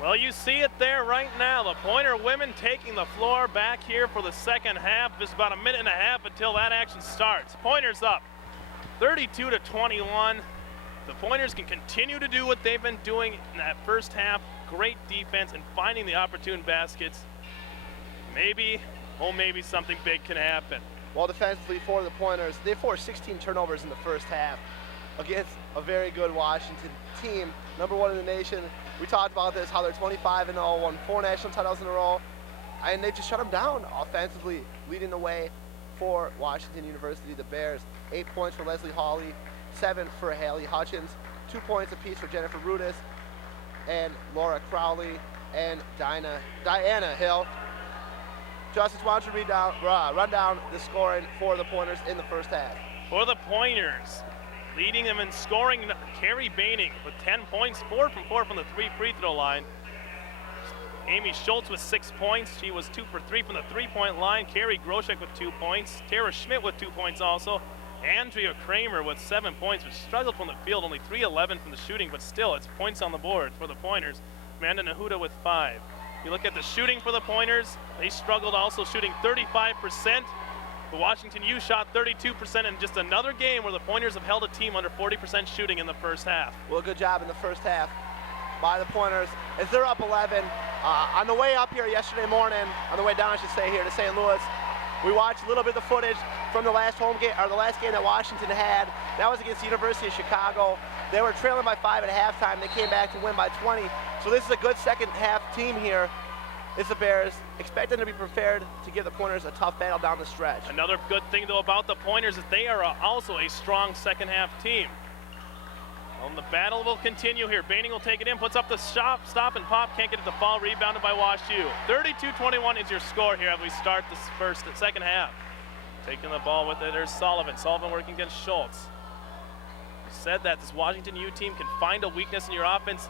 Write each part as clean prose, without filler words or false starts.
Well, you see it there right now. The Pointer women taking the floor back here for the second half. Just about a minute and a half until that action starts. Pointers up 32-21. The Pointers can continue to do what they've been doing in that first half. Great defense and finding the opportune baskets. Maybe, oh maybe something big can happen. Well, defensively for the Pointers, they forced 16 turnovers in the first half against a very good Washington team, #1 in the nation. We talked about this, how they're 25-0, won 4 national titles in a row, and they just shut them down offensively, leading the way for Washington University. The Bears, 8 points for Leslie Hawley, 7 for Haley Hutchins, 2 points apiece for Jennifer Rudis and Laura Crowley and Diana Hill. Justice, why don't you run down the scoring for the Pointers in the first half? For the Pointers, leading them in scoring, Carrie Baining with 10 points, 4 from 4 from the 3 free throw line. Amy Schultz with 6 points. She was 2 for 3 from the 3-point line. Carrie Groshek with 2 points. Tara Schmidt with 2 points also. Andrea Kramer with 7 points, but struggled from the field, only 3-11 from the shooting, but still it's points on the board for the Pointers. Amanda Nahuda with 5. You look at the shooting for the Pointers, they struggled also shooting 35%. The Washington U shot 32% in just another game where the Pointers have held a team under 40% shooting in the first half. Well, good job in the first half by the Pointers as they're up 11. On the way up here yesterday morning, on the way down I should say here to St. Louis, we watched a little bit of the footage from the last home game, or the last game that Washington had. That was against the University of Chicago. They were trailing by 5 at halftime. They came back to win by 20. So this is a good second half team here. It's the Bears. Expect them to be prepared to give the Pointers a tough battle down the stretch. Another good thing though about the Pointers is they are also a strong second half team. Well, the battle will continue here. Baining will take it in, puts up the stop and pop, can't get it to fall, rebounded by Wash U. 32-21 is your score here as we start this second half. Taking the ball with it, there's Sullivan. Sullivan working against Schultz. We said that this Washington U team can find a weakness in your offense.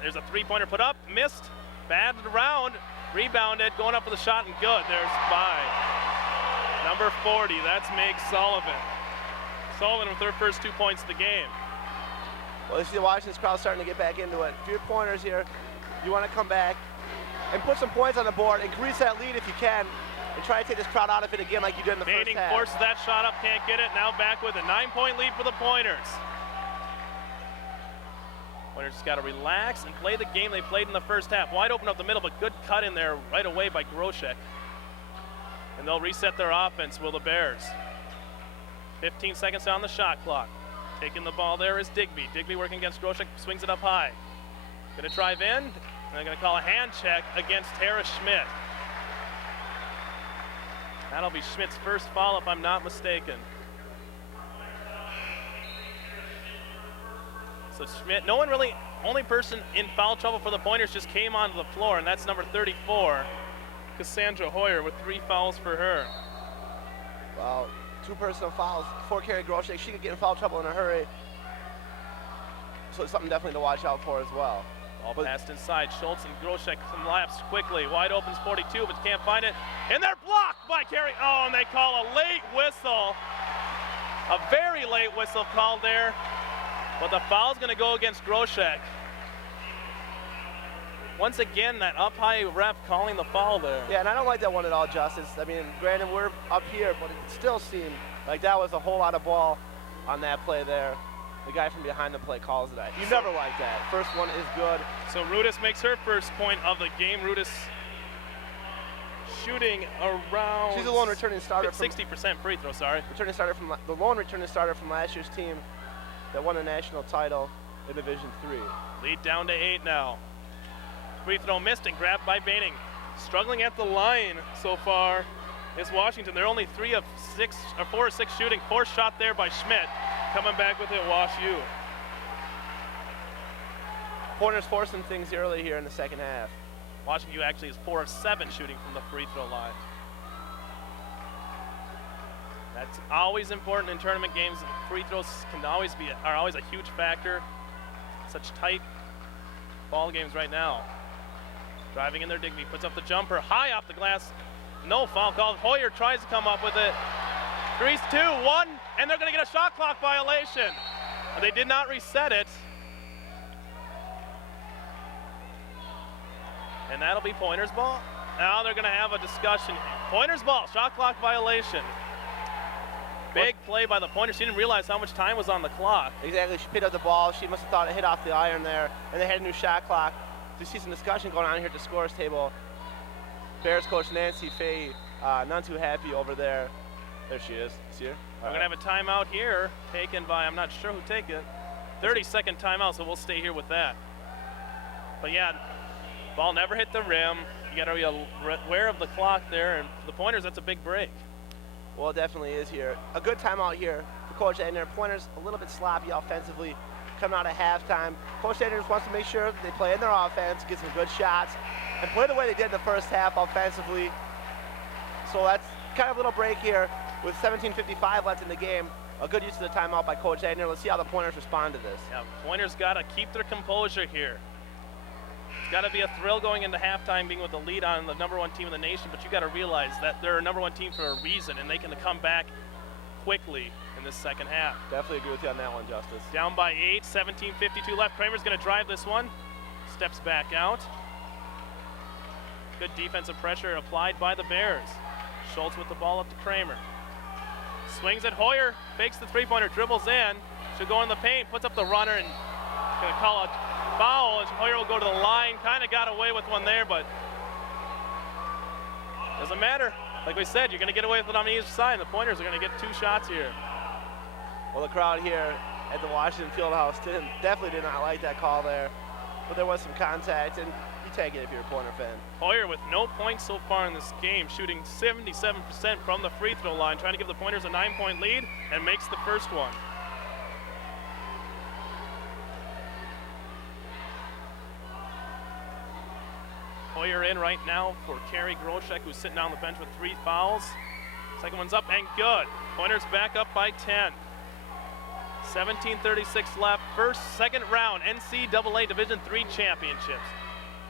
There's a 3-pointer put up, missed, batted around, rebounded, going up for the shot and good. There's 5. Number 40, that's Meg Sullivan. Sullivan with her first 2 points of the game. Well, you see the Washington's crowd starting to get back into it. If you're Pointers here, you want to come back and put some points on the board, increase that lead if you can, and try to take this crowd out of it again like you did in the first half. Forces that shot up, can't get it. Now back with a 9-point lead for the Pointers. Pointers just got to relax and play the game they played in the first half. Wide open up the middle, but good cut in there right away by Groshek. And they'll reset their offense, will the Bears. 15 seconds on the shot clock. Taking the ball there is Digby. Digby working against Groshek, swings it up high. Gonna drive in, and they're gonna call a hand check against Tara Schmidt. That'll be Schmidt's first foul if I'm not mistaken. So Schmidt, no one really, only person in foul trouble for the Pointers just came onto the floor, and that's number 34, Cassandra Hoyer with 3 fouls for her. Well, 2 personal fouls for Carrie Groshek. She could get in foul trouble in a hurry. So it's something definitely to watch out for as well. All passed inside. Schultz and Groshek some laps quickly. Wide open's 42, but can't find it. And they're blocked by Carrie. Oh, and they call a late whistle. A very late whistle called there. But the foul's going to go against Groshek. Once again, that up high ref calling the foul there. Yeah, and I don't like that one at all, Justice. I mean, granted, we're up here, but it still seemed like that was a whole lot of ball on that play there. The guy from behind the play calls it that. You never like that. First one is good. So Rudis makes her first point of the game. Rudis shooting around. She's the lone returning starter. 60% free throw, sorry. The lone returning starter from last year's team that won a national title in Division III. Lead down to 8 now. Free throw missed and grabbed by Baining. Struggling at the line so far is Washington. They're only 4 or 6 shooting. 4th shot there by Schmidt. Coming back with it, Wash U. Pointers forcing things early here in the second half. Washington U actually is 4 of 7 shooting from the free throw line. That's always important in tournament games. Free throws are always a huge factor. Such tight ball games right now. Driving in there, Digby puts up the jumper high off the glass. No foul called. Hoyer tries to come up with it. 3, 2, 1, and they're going to get a shot clock violation. They did not reset it. And that'll be Pointer's ball. Now they're gonna have a discussion. Pointer's ball, shot clock violation. Big play by the Pointers. She didn't realize how much time was on the clock. Exactly, she picked up the ball. She must have thought it hit off the iron there, and they had a new shot clock. So you see some discussion going on here at the scores table. Bears coach Nancy Fay, none too happy over there. There she is. See her? We're gonna have a timeout here, taken by, I'm not sure who take it. 30-second timeout, so we'll stay here with that. But yeah, ball never hit the rim. You gotta be aware of the clock there, and for the Pointers, that's a big break. Well, it definitely is here. A good timeout here for Coach Edner. Pointers a little bit sloppy offensively coming out at halftime. Coach Edner just wants to make sure that they play in their offense, get some good shots, and play the way they did in the first half offensively. So that's kind of a little break here with 17:55 left in the game. A good use of the timeout by Coach Edner. Let's see how the Pointers respond to this. Yeah, Pointers gotta keep their composure here. It's got to be a thrill going into halftime being with the lead on the #1 team in the nation, but you got to realize that they're a #1 team for a reason, and they can come back quickly in this second half. Definitely agree with you on that one, Justice. Down by 8, 17:52 left. Kramer's going to drive this one. Steps back out. Good defensive pressure applied by the Bears. Schultz with the ball up to Kramer. Swings at Hoyer, fakes the three-pointer, dribbles in. She'll go in the paint, puts up the runner, and going to call a foul, and Hoyer will go to the line. Kind of got away with one there, but doesn't matter. Like we said, you're going to get away with it on each side. The Pointers are going to get 2 shots here. Well, the crowd here at the Washington Fieldhouse definitely did not like that call there, but there was some contact, and you take it if you're a Pointer fan. Hoyer with no points so far in this game, shooting 77% from the free throw line, trying to give the Pointers a 9-point lead, and makes the first one. Hoyer in right now for Carrie Groshek, who's sitting down the bench with 3 fouls. Second one's up and good. Pointers back up by 10. 17:36 left. Second round NCAA Division III championships.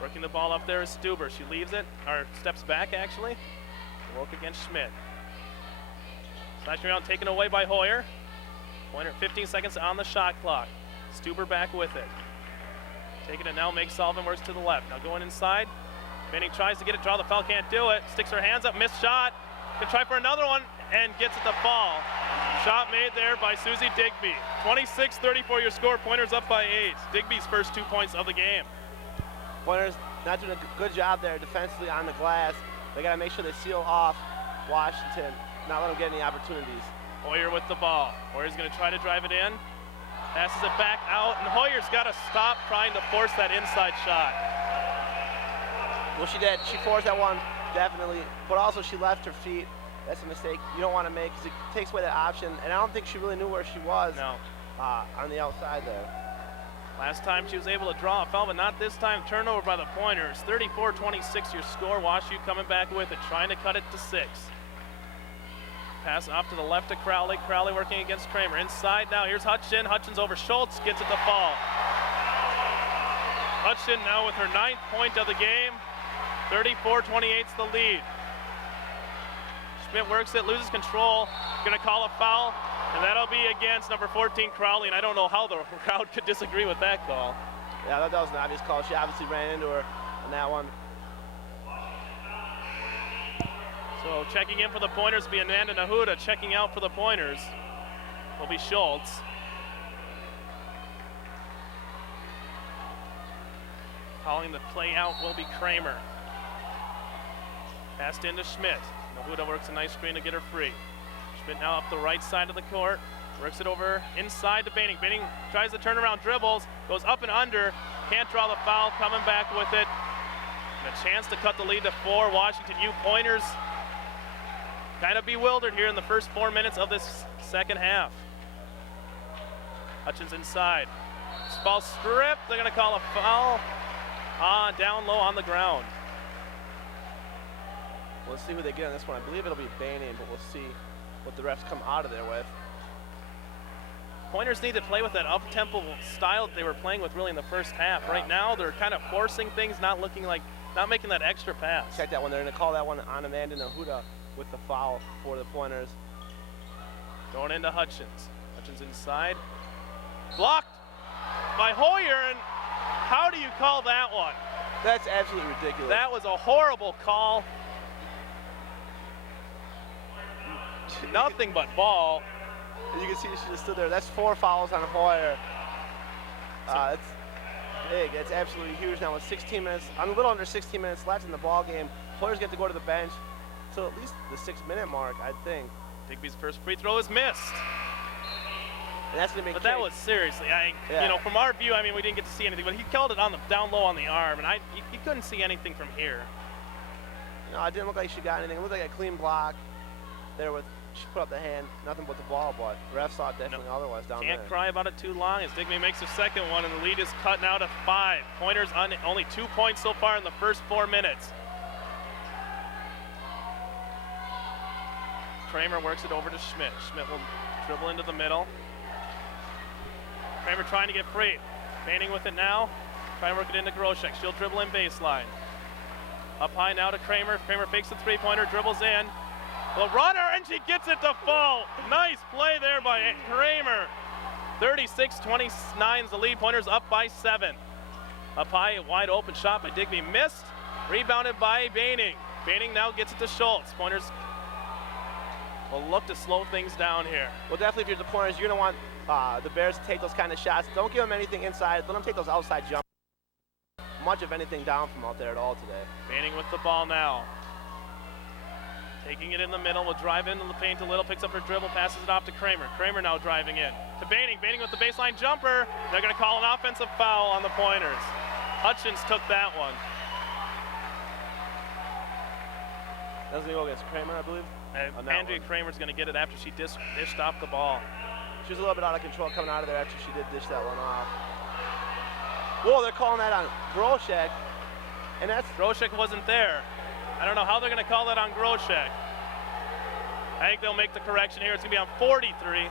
Working the ball up there is Stuber. She leaves it, or steps back actually. Work against Schmidt. Slashing around, taken away by Hoyer. Pointer, 15 seconds on the shot clock. Stuber back with it. Taking it now, Meg Sullivan works to the left. Now going inside. Benning tries to get it, draw the foul, can't do it. Sticks her hands up, missed shot. Can try for another one and gets it to fall. Shot made there by Susie Digby. 26-34 your score, Pointers up by 8. Digby's first 2 points of the game. Pointers not doing a good job there defensively on the glass. They got to make sure they seal off Washington, not let them get any opportunities. Hoyer with the ball. Hoyer's going to try to drive it in. Passes it back out, and Hoyer's got to stop trying to force that inside shot. Well, she did. She forced that one, definitely. But also, she left her feet. That's a mistake you don't want to make because it takes away that option. And I don't think she really knew where she was on the outside there. Last time she was able to draw a foul, but not this time. Turnover by the Pointers. 34-26 your score. WashU coming back with it, trying to cut it to 6. Pass off to the left to Crowley. Crowley working against Kramer. Inside now, here's Hutchin. Hutchin's over Schultz, gets it to fall. Hutchin now with her 9th point of the game. 34-28's the lead. Schmidt works it, loses control. Gonna call a foul, and that'll be against number 14, Crowley, and I don't know how the crowd could disagree with that call. Yeah, that was an obvious call. She obviously ran into her on that one. So checking in for the Pointers will be Amanda Nahuda. Checking out for the Pointers will be Schultz. Calling the play out will be Kramer. Passed into Schmidt. Nahuda works a nice screen to get her free. Schmidt now up the right side of the court. Works it over inside to Baining. Baining tries to turn around, dribbles, goes up and under. Can't draw the foul, coming back with it. And a chance to cut the lead to 4. Washington U Pointers kind of bewildered here in the first 4 minutes of this second half. Hutchins inside. Ball stripped. They're going to call a foul down low on the ground. We'll see who they get on this one. I believe it'll be Baining, but we'll see what the refs come out of there with. Pointers need to play with that up-tempo style that they were playing with really in the first half. Right now, they're kind of forcing things, not making that extra pass. Check that one. They're going to call that one on Amanda Nahuda with the foul for the Pointers. Going into Hutchins. Hutchins inside. Blocked by Hoyer, and how do you call that one? That's absolutely ridiculous. That was a horrible call. Nothing but ball. And you can see she just stood there. That's 4 fouls on Hoyer. It's big. It's absolutely huge now with 16 minutes, a little under 16 minutes left in the ball game. Players get to go to the bench till at least the 6-minute mark, I think. Digby's first free throw is missed. And that's gonna make. But that was seriously, you know, from our view, I mean, we didn't get to see anything, but he called it on the down low on the arm, and you couldn't see anything from here. No, it didn't look like she got anything. It looked like a clean block there with. She put up the hand, nothing but the ball, but ref saw it definitely otherwise down there. Can't cry about it too long as Digby makes the second one, and the lead is cut now to 5. Pointers only 2 points so far in the first 4 minutes. Kramer works it over to Schmidt. Schmidt will dribble into the middle. Kramer trying to get free. Painting with it now. Trying to work it into Groshek. She'll dribble in baseline. Up high now to Kramer. Kramer fakes the three-pointer, dribbles in. The runner, and she gets it to fall. Nice play there by Kramer. 36-29 is the lead. Pointers up by 7. Up high, a wide open shot by Digby. Missed. Rebounded by Baining. Baining now gets it to Schultz. Pointers will look to slow things down here. Well, definitely if you're the Pointers, you're going to want the Bears to take those kind of shots. Don't give them anything inside. Let them take those outside jumps. Much of anything down from out there at all today. Baining with the ball now. Taking it in the middle, will drive into the paint a little, picks up her dribble, passes it off to Kramer. Kramer now driving in. To Baining. Baining with the baseline jumper. They're going to call an offensive foul on the Pointers. Hutchins took that one. Doesn't he go against Kramer, I believe? Andrea Kramer's going to get it after she dished off the ball. She was a little bit out of control coming out of there after she did dish that one off. Whoa, they're calling that on Groshek. And that's... Groshek wasn't there. I don't know how they're going to call that on Groshek. I think they'll make the correction here. It's going to be on 43.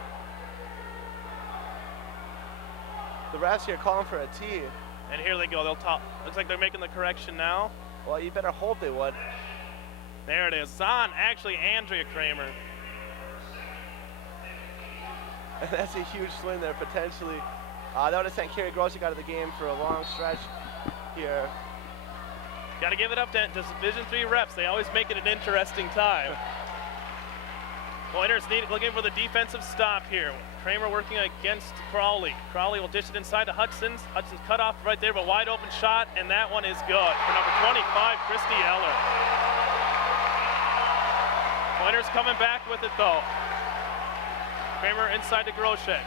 The refs here calling for a T. And here they go. Looks like they're making the correction now. Well, you better hope they would. There it is. It's on, actually, Andrea Kramer. And that's a huge swing there, potentially. That would have sent Carrie Groshek out of the game for a long stretch here. Got to give it up to Division III refs. They always make it an interesting time. Pointers looking for the defensive stop here. Kramer working against Crowley. Crowley will dish it inside to Hutchins. Hutchins cut off right there, but wide open shot, and that one is good for number 25, Christy Eller. Pointers coming back with it though. Kramer inside to Groshek.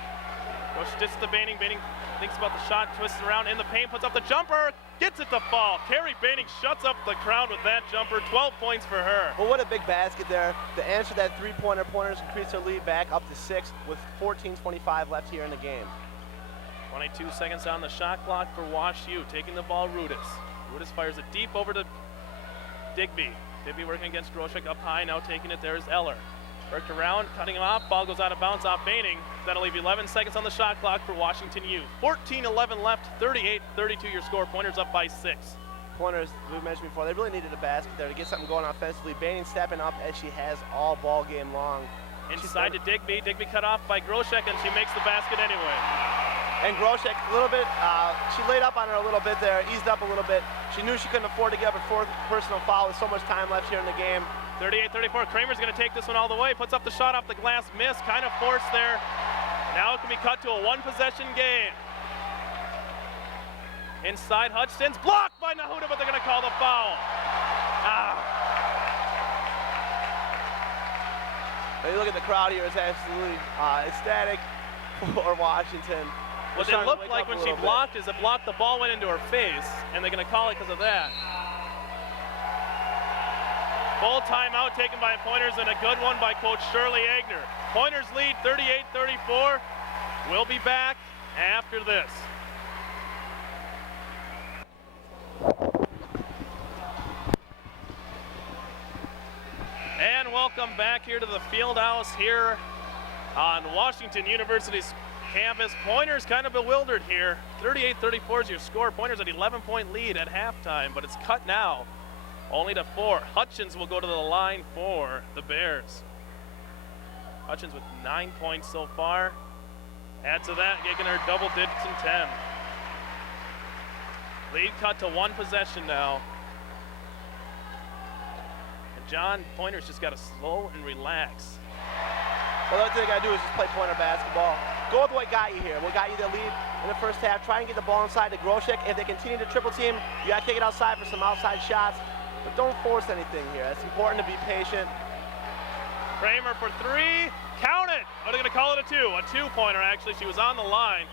Groshek dishes the Baining. Baining thinks about the shot, twists around in the paint, puts up the jumper, gets it to fall. Carrie Baining shuts up the crowd with that jumper. 12 points for her. Well, what a big basket there. To answer that three-pointer, Pointers increase their lead back up to 6 with 14:25 left here in the game. 22 seconds on the shot clock for Wash U. Taking the ball, Rudis. Rudis fires it deep over to Digby. Digby working against Groshek up high, now taking it. There's Eller. Worked around, cutting him off. Ball goes out of bounds off Baining. That'll leave 11 seconds on the shot clock for Washington U. 14-11 left, 38-32 your score. Pointers up by 6. Pointers, we mentioned before, they really needed a basket there to get something going offensively. Baining stepping up as she has all ball game long. Inside to Digby. Digby cut off by Groshek, and she makes the basket anyway. And Groshek, a little bit, she laid up on her a little bit there, eased up a little bit. She knew she couldn't afford to get up a fourth personal foul with so much time left here in the game. 38-34, Kramer's going to take this one all the way, puts up the shot off the glass, miss, kind of forced there. Now it can be cut to a one-possession game. Inside Hutchins, blocked by Nahuda, but they're going to call the foul. And you look at the crowd here, it's absolutely ecstatic for Washington. What it looked like when she blocked is it blocked, the ball went into her face, and they're going to call it because of that. Full timeout taken by Pointers, and a good one by Coach Shirley Agner. Pointers lead 38-34. We'll be back after this. And welcome back here to the field house here on Washington University's campus. Pointers kind of bewildered here. 38-34 is your score. Pointers at 11-point lead at halftime, but it's cut now. Only to 4. Hutchins will go to the line for the Bears. Hutchins with 9 points so far. Add to that, getting her double digits in 10. Lead cut to one possession now. And John, Pointer's just got to slow and relax. Well, the other thing they got to do is just play Pointer basketball. Go with what got you here, what got you the lead in the first half. Try and get the ball inside to Groshek. If they continue to triple team, you got to kick it outside for some outside shots. But don't force anything here. It's important to be patient. Kramer for three. Count it! Oh, they're going to call it a two. A two-pointer, actually. She was on the line.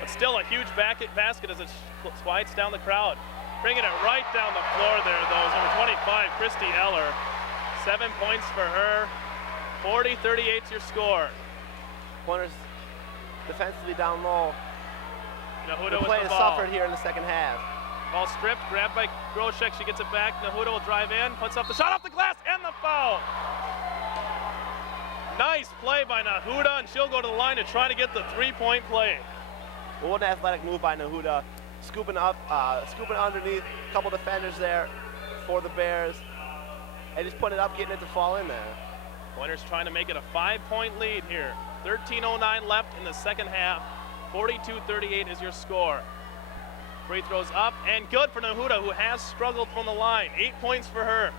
But still a huge basket as it slides down the crowd. Bringing it right down the floor there, though, is number 25, Christy Eller. 7 points for her. 40-38's your score. Pointers defensively down low. Nahuda The with play the has ball. suffered here in the second half. Ball stripped, grabbed by Groshek. She gets it back. Nahuda will drive in, puts up the shot off the glass, and the foul. Nice play by Nahuda, and she'll go to the line to try to get the three-point play. Well, what an athletic move by Nahuda. Scooping up, scooping underneath, a couple defenders there for the Bears. And just putting it up, getting it to fall in there. Pointers trying to make it a 5-point lead here. 13:09 left in the second half. 42-38 is your score. Free throws up and good for Nahuda, who has struggled from the line. 8 points for her.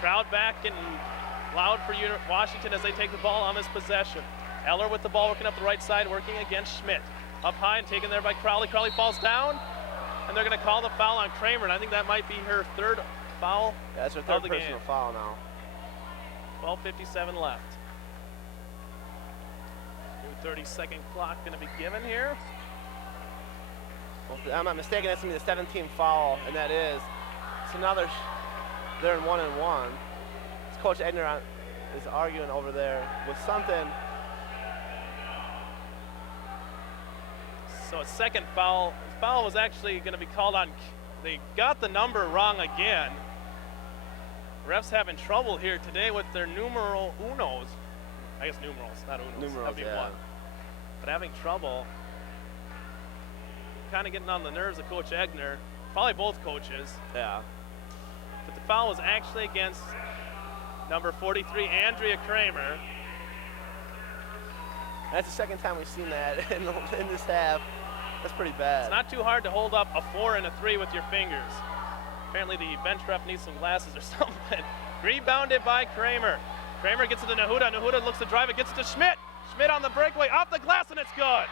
Crowd back getting loud for Washington as they take the ball on this possession. Eller with the ball working up the right side, working against Schmidt. Up high and taken there by Crowley. Crowley falls down, and they're going to call the foul on Kramer, and I think that might be her third foul. Yeah, that's her third personal foul now. 12:57 left. New 30-second clock going to be given here. Well, if I'm not mistaken, that's going to be the 17th foul, and that is. It's another, they're in 1-1. Coach Edner is arguing over there with something. So a second foul. The foul was actually going to be called on. They got the number wrong again. Refs having trouble here today with their numero unos. I guess numerals, not unos. Numerals, That'd be yeah. one. But having trouble. Kind of getting on the nerves of Coach Egner. Probably both coaches. Yeah. But the foul was actually against number 43, Andrea Kramer. That's the second time we've seen that in this half. That's pretty bad. It's not too hard to hold up a 4 and a 3 with your fingers. Apparently the bench ref needs some glasses or something. Rebounded by Kramer. Kramer gets it to Nahuda. Nahuda looks to drive it, gets it to Schmidt. Schmidt on the breakaway, off the glass, and it's good.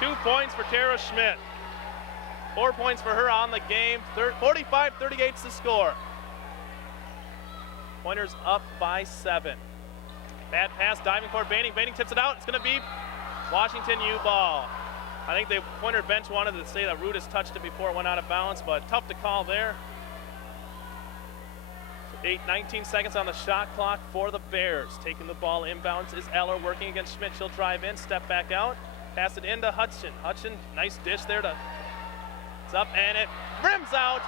2 points for Tara Schmidt. 4 points for her on the game. 45-38's the score. Pointers up by 7. Bad pass, diving for Baining. Baining tips it out. It's going to be Washington U ball. I think the Pointer bench wanted to say that Rudis touched it before it went out of bounds, but tough to call there. So 19 seconds on the shot clock for the Bears. Taking the ball inbounds is Eller, working against Schmidt. She'll drive in, step back out, pass it into Hudson. Hudson, nice dish there to. It's up and it rims out.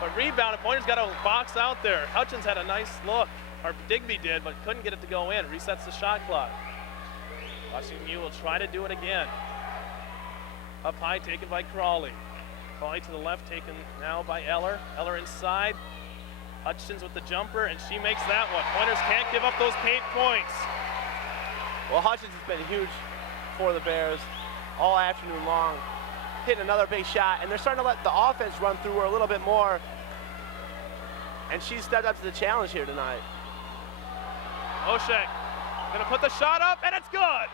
But rebounded, Pointer's got a box out there. Hutchins had a nice look, or Digby did, but couldn't get it to go in. Resets the shot clock. Washington U will try to do it again. Up high, taken by Crawley. Crawley to the left, taken now by Eller. Eller inside. Hutchins with the jumper, and she makes that one. Pointers can't give up those paint points. Well, Hutchins has been huge for the Bears all afternoon long. Hitting another big shot, and they're starting to let the offense run through her a little bit more. And she stepped up to the challenge here tonight. Groshek gonna put the shot up, and it's good.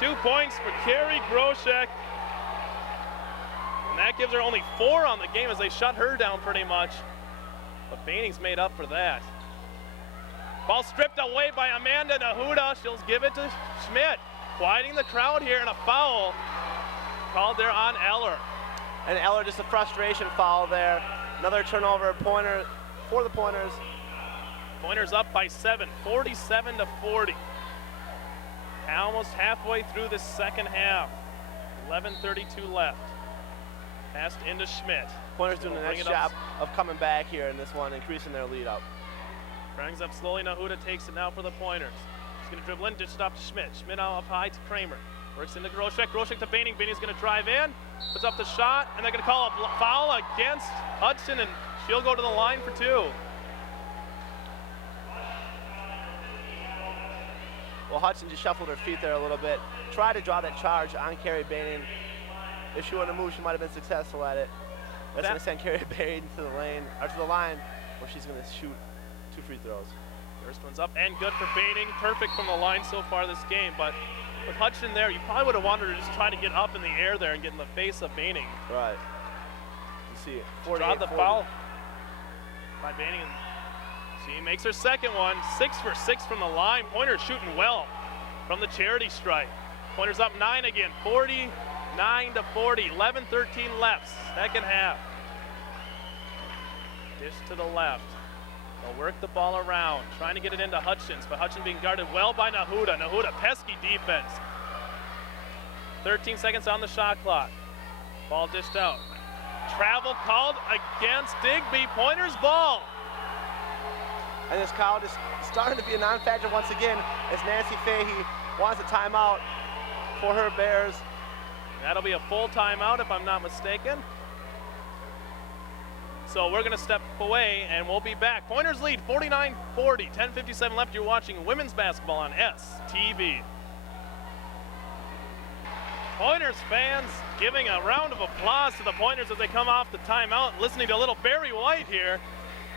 2 points for Carrie Groshek. And that gives her only 4 on the game as they shut her down pretty much. But Baining's made up for that. Ball stripped away by Amanda Nahuda. She'll give it to Schmidt. Quieting the crowd here, and a foul called there on Eller. And Eller, just a frustration foul there. Another turnover pointer for the Pointers. Pointers up by 7, 47-40. Almost halfway through the second half. 11:32 left. Passed into Schmidt. Pointers doing a nice job of coming back here in this one, increasing their lead up. Brings up slowly. Nahuda takes it now for the Pointers. She's going to dribble in, just stop to Schmidt. Schmidt now up high to Kramer. Works into Groshek. Groshek to Baining. Baining's going to drive in. Puts up the shot, and they're going to call a foul against Hudson, and she'll go to the line for 2. Well, Hudson just shuffled her feet there a little bit. Tried to draw that charge on Carrie Baining. If she wouldn't have moved, she might have been successful at it. That's going to send Carrie Berry into the lane, or to the line, where she's going to shoot 2 free throws. First one's up and good for Baiting. Perfect from the line so far this game, but with Hutchin there, you probably would have wanted her to just try to get up in the air there and get in the face of Baiting. Right. You see it. Draw the foul by Baiting. She makes her second one. 6 for 6 from the line. Pointer shooting well from the charity stripe. Pointer's up 9 again. 49 to 40. 11-13 left. Second half. Dish to the left. They'll work the ball around, trying to get it into Hutchins, but Hutchins being guarded well by Nahuda. Nahuda, pesky defense. 13 seconds on the shot clock. Ball dished out. Travel called against Digby. Pointer's ball. And this crowd is starting to be a non-factor once again as Nancy Fahey wants a timeout for her Bears. That'll be a full timeout if I'm not mistaken. So we're going to step away and we'll be back. Pointers lead 49-40, 10:57 left. You're watching women's basketball on STV. Pointers fans giving a round of applause to the Pointers as they come off the timeout, listening to a little Barry White here.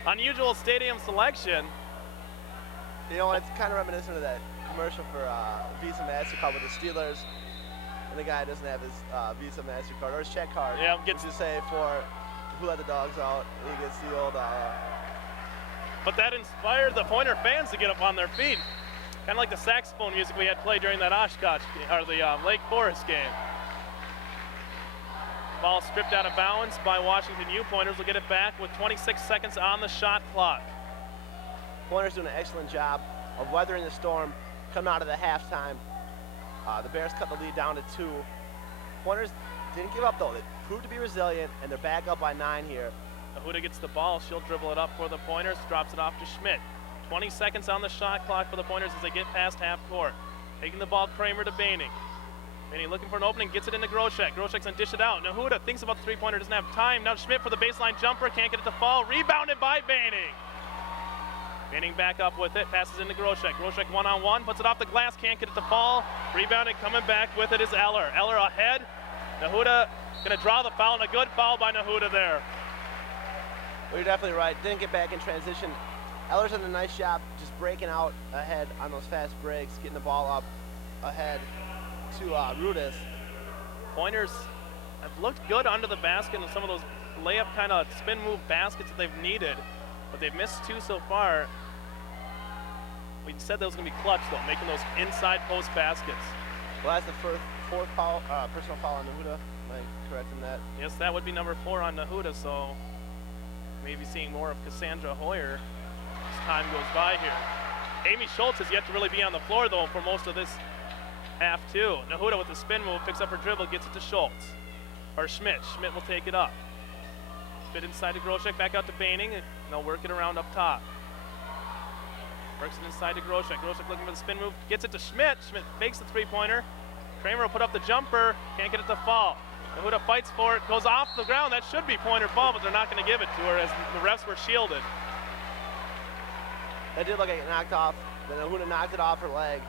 Unusual stadium selection. You know, it's kind of reminiscent of that commercial for Visa MasterCard with the Steelers, and the guy doesn't have his Visa MasterCard or his check card. Yeah, gets to say for who let the dogs out. He gets the old. But that inspired the Pointer fans to get up on their feet, kind of like the saxophone music we had played during that Oshkosh or the Lake Forest game. Ball stripped out of bounds by Washington U. Pointers will get it back with 26 seconds on the shot clock. Pointers doing an excellent job of weathering the storm, coming out of the halftime. The Bears cut the lead down to 2. Pointers didn't give up though. They proved to be resilient, and they're back up by 9 here. Nahuda gets the ball. She'll dribble it up for the Pointers, drops it off to Schmidt. 20 seconds on the shot clock for the Pointers as they get past half court. Taking the ball, Kramer to Baining. Baining looking for an opening, gets it into Groshek. Groshek's gonna dish it out. Nahuda thinks about the three-pointer, doesn't have time. Now Schmidt for the baseline jumper, can't get it to fall. Rebounded by Baining. Baining back up with it, passes into Groshek. Groshek one-on-one, puts it off the glass, can't get it to fall. Rebounded, coming back with it is Eller. Eller ahead. Nahuda gonna draw the foul, and a good foul by Nahuda there. Well, you're definitely right. Didn't get back in transition. Eller's done a nice job just breaking out ahead on those fast breaks, getting the ball up ahead to Rudis. Pointers have looked good under the basket in some of those layup kind of spin move baskets that they've needed, but they've missed 2 so far. We said that was going to be clutch though, making those inside post baskets. Well, that's the fourth foul, personal foul on Nahuda. Am I correct in that? Yes, that would be number 4 on Nahuda, so maybe seeing more of Cassandra Hoyer as time goes by here. Amy Schultz has yet to really be on the floor though for most of this half too. Nahuda with the spin move, picks up her dribble, gets it to Schultz. Or Schmidt. Schmidt will take it up. Schmidt inside to Groshek, back out to Baining, and they'll work it around up top. Works it inside to Groshek. Groshek looking for the spin move, gets it to Schmidt. Schmidt fakes the three-pointer. Kramer will put up the jumper, can't get it to fall. Nahuda fights for it, goes off the ground. That should be Pointer ball, but they're not going to give it to her as the refs were shielded. That did look like it knocked off. Then Nahuda knocked it off her leg.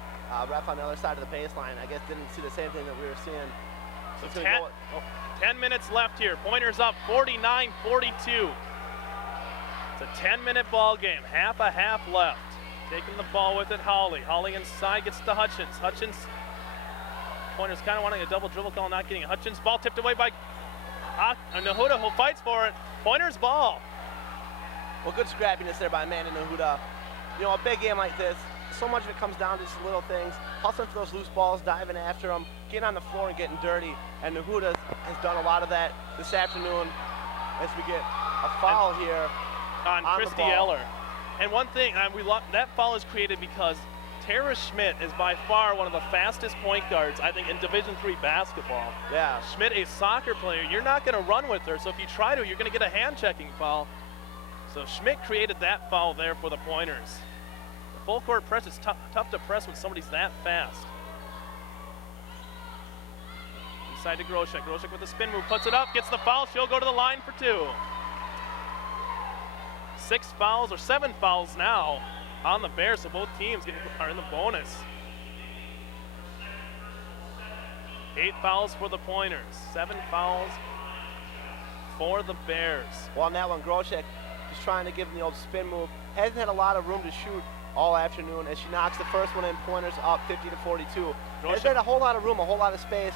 Ref on the other side of the baseline, I guess, didn't see the same thing that we were seeing. So 10 minutes left here. Pointers up 49-42. It's a 10-minute ball game. Half a half left. Taking the ball with it, Holly. Holly inside, gets to Hutchins. Hutchins, Pointers kind of wanting a double dribble call, not getting it. Hutchins, ball tipped away by Nahuda, who fights for it. Pointers ball. Well, good scrappiness there by Amanda Nahuda. You know, a big game like this, so much of it comes down to just little things. Hustling for those loose balls, diving after them, getting on the floor and getting dirty. And Nahuda has done a lot of that this afternoon as we get a foul here on Christy Eller. And one thing, that foul is created because Tara Schmidt is by far one of the fastest point guards, I think, in Division III basketball. Yeah. Schmidt, a soccer player, you're not going to run with her, so if you try to, you're going to get a hand-checking foul. So Schmidt created that foul there for the Pointers. The full court press is tough to press when somebody's that fast. Inside to Groshek. Groshek with the spin move, puts it up, gets the foul. She'll go to the line for 2. 6 fouls or 7 fouls now on the Bears, so both teams are in the bonus. 8 fouls for the Pointers, 7 fouls for the Bears. Well, on that one, Groshek just trying to give him the old spin move. Hasn't had a lot of room to shoot all afternoon as she knocks the first one in. Pointers up 50-42. Hasn't had a whole lot of room, a whole lot of space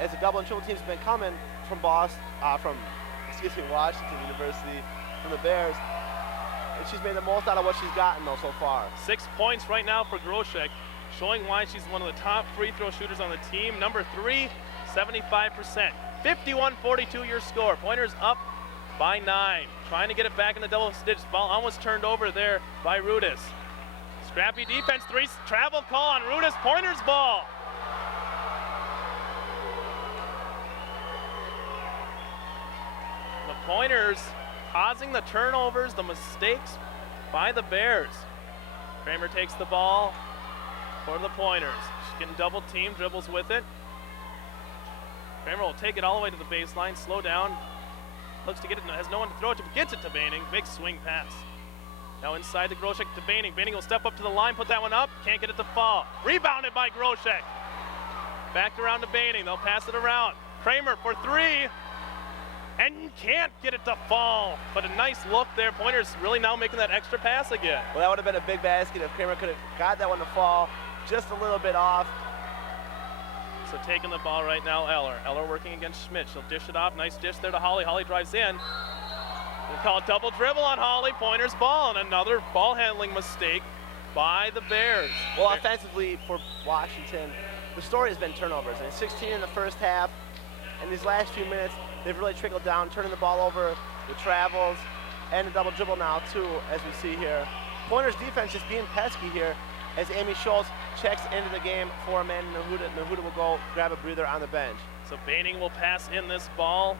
as the double and triple teams have been coming from Washington University, from the Bears. And she's made the most out of what she's gotten though so far. 6 points right now for Groshek, showing why she's one of the top free throw shooters on the team. Number 3, 75%. 51-42 your score. Pointers up by 9. Trying to get it back in the double digits. Ball almost turned over there by Rudis. Scrappy defense, 3 travel call on Rudis. Pointers ball. The Pointers causing the turnovers, the mistakes by the Bears. Kramer takes the ball for the Pointers. She's getting double teamed, dribbles with it. Kramer will take it all the way to the baseline, slow down, looks to get it, has no one to throw it to, but gets it to Baining. Big swing pass. Now inside to Groshek to Baining. Baining will step up to the line, put that one up, can't get it to fall. Rebounded by Groshek. Back around to Baining, they'll pass it around. Kramer for 3, and can't get it to fall. But a nice look there. Pointers really now making that extra pass again. Well, that would have been a big basket if Kramer could have got that one to fall just a little bit off. So taking the ball right now, Eller. Eller working against Schmidt. She'll dish it off. Nice dish there to Holly. Holly drives in. We'll call a double dribble on Holly. Pointers ball, and another ball handling mistake by the Bears. Well, offensively for Washington, the story has been turnovers. I mean, 16 in the first half. In these last few minutes, they've really trickled down, turning the ball over, the travels, and the double dribble now too, as we see here. Pointers defense just being pesky here as Amy Schultz checks into the game for Amanda Nahuda. Nahuda will go grab a breather on the bench. So Baining will pass in this ball.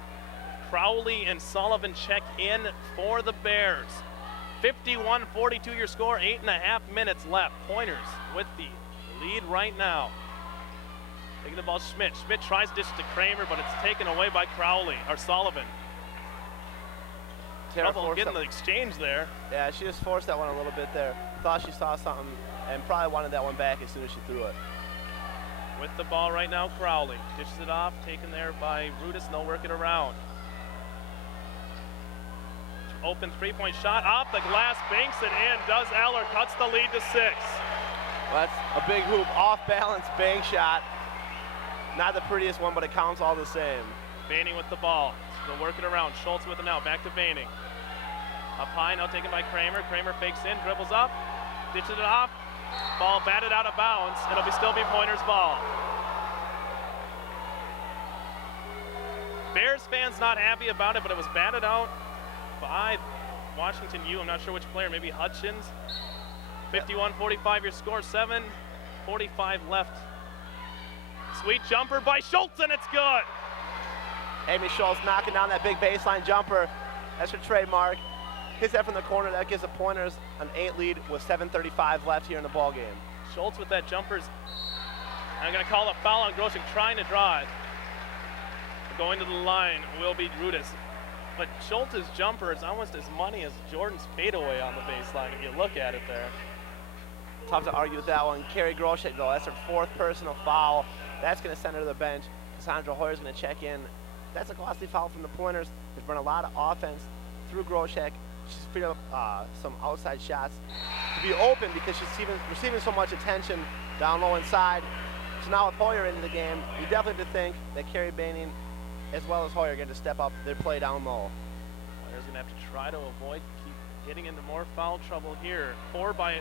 Crowley and Sullivan check in for the Bears. 51-42 your score, 8.5 minutes left. Pointers with the lead right now. Taking the ball, Schmidt. Schmidt tries to dish it to Kramer, but it's taken away by Crowley, or Sullivan. Trouble getting the exchange there. Yeah, she just forced that one a little bit there. Thought she saw something and probably wanted that one back as soon as she threw it. With the ball right now, Crowley dishes it off, taken there by Rudis, and they'll work it around. Open three-point shot, off the glass, banks it in, does Eller, cuts the lead to 6. Well, that's a big hoop, off-balance bank shot. Not the prettiest one, but it counts all the same. Baining with the ball, they'll work it around. Schultz with it now, back to Baining. Up high, now taken by Kramer. Kramer fakes in, dribbles up, ditches it off. Ball batted out of bounds. It'll still be Pointers ball. Bears fans not happy about it, but it was batted out by Washington U. I'm not sure which player, maybe Hutchins. 51-45 your score, 7:45 left. Sweet jumper by Schultz, and it's good. Amy Schultz knocking down that big baseline jumper. That's her trademark. Hits that from the corner. That gives the Pointers an 8 lead with 7:35 left here in the ball game. Schultz with that jumper's, I'm going to call a foul on Groshek, trying to draw it. Going to the line will be Rudis. But Schultz's jumper is almost as money as Jordan's fadeaway on the baseline if you look at it there. Tough to argue with that one. Carrie Groshek, though, that's her 4th personal foul. That's going to send her to the bench. Cassandra Hoyer's going to check in. That's a costly foul from the Pointers. There's been a lot of offense through Groshek. She's freed up some outside shots to be open because she's receiving so much attention down low inside. So now with Hoyer into the game, you definitely have to think that Carrie Baining as well as Hoyer are going to step up their play down low. Hoyer's going to have to try to avoid getting into more foul trouble here. 4 by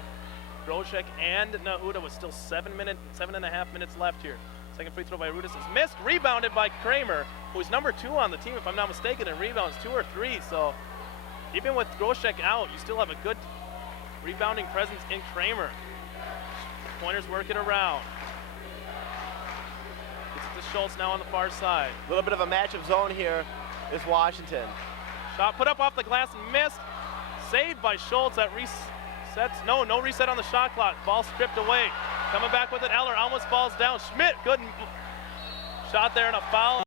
Groshek and Nahuda with still 7.5 minutes left here. Second free throw by Rudis is missed, rebounded by Kramer, who's number 2 on the team, if I'm not mistaken, in rebounds, 2 or 3. So even with Groshek out, you still have a good rebounding presence in Kramer. Pointers work it around. Gets it to Schultz now on the far side. A little bit of a matchup zone here is Washington. Shot put up off the glass and missed. Saved by Schultz. That resets. No reset on the shot clock. Ball stripped away. Coming back with it, Eller almost falls down. Schmidt, good shot there and a foul.